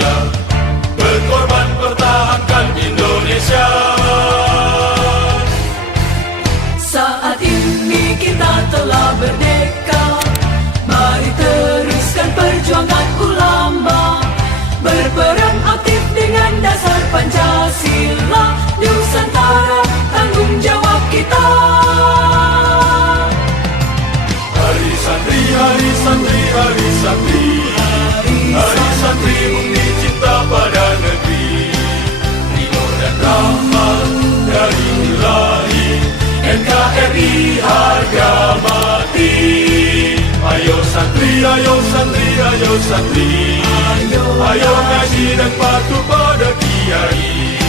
setia, berkorban pertahankan Indonesia. Saat ini kita telah merdeka, mari teruskan perjuangan ulama, berperan aktif dengan dasar Pancasila, Nusantara tanggung jawab kita. Hari santri, hari santri, hari santri, hari santri bukti cinta pada negeri, ridho dan rahmat dari Ilahi, NKRI harga mati. Ayo santri, ayo santri, ayo santri, ayo ngaji dan patuh pada kiai.